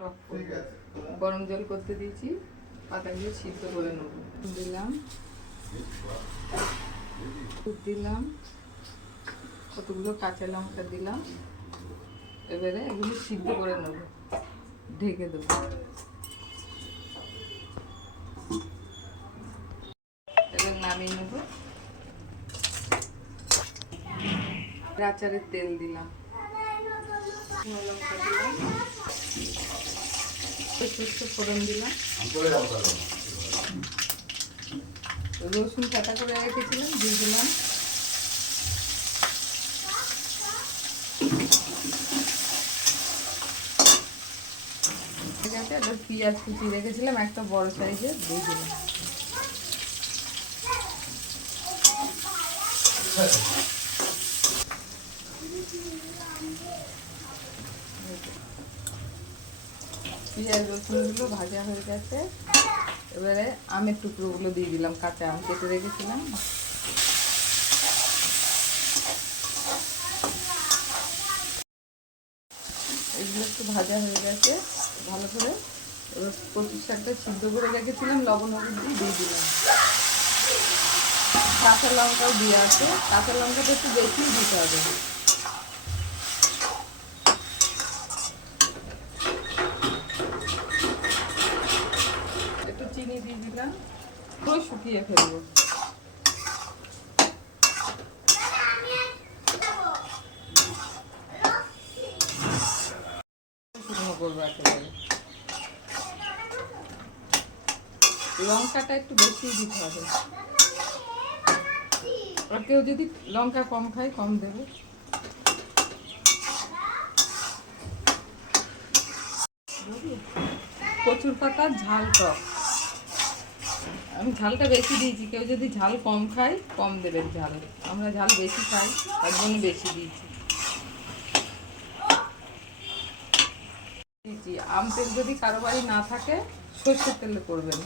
টক গরম জল করতে দিয়েছি পাতাগুলো সিদ্ধ করে নেব। দিলাম। দুধ দিলাম। কতগুলো কাঁচা লঙ্কা দিলাম। এবারে এগুলো সিদ্ধ করে নেব। ঢেকে দেবো। এবার নামিয়ে নেব। আচারের তেল দিলাম। দিলাম রসুন কাটা করে রেখেছিলাম, দিয়ে দিলাম। ঠিক আছে, এবার পেঁয়াজ কুচি রেখেছিলাম, একটা বড় সাইজের দিয়ে দিলাম। পেঁয়াজ রসুনগুলো ভাজা হয়ে গেছে। এবারে আমের টুকরোগুলো দিয়ে দিলাম, কাঁচা আম কেটে রেখেছিলাম। এগুলো একটু ভাজা হয়ে গেছে, ভালো করে। এবার কচুর শাকটা সিদ্ধ করে রেখেছিলাম, লবণ হলুদ দিয়ে দিয়ে দিলাম। কাঁচা লঙ্কাও দিয়ে আছে, কাঁচা লঙ্কাটা একটু বেশি দিতে হবে একটু চিনি দিয়ে দিলাম, পুরো শুকিয়ে ফেলব। লঙ্কাটা একটু বেশি দিতে হবে। আর কেউ যদি লঙ্কা কম খায়, কম দেবে। কচুর পাতার ঝাল টক। আমি ঝালটা বেশি দিয়েছি, কেউ যদি ঝাল কম খায়, কম দেবেন ঝাল। আমরা ঝাল বেশি খাই, তার জন্য বেশি দিয়েছি। দিয়েছি। আম তেল যদি কারও বাড়ি না থাকে, সর্ষের তেলে করবেন।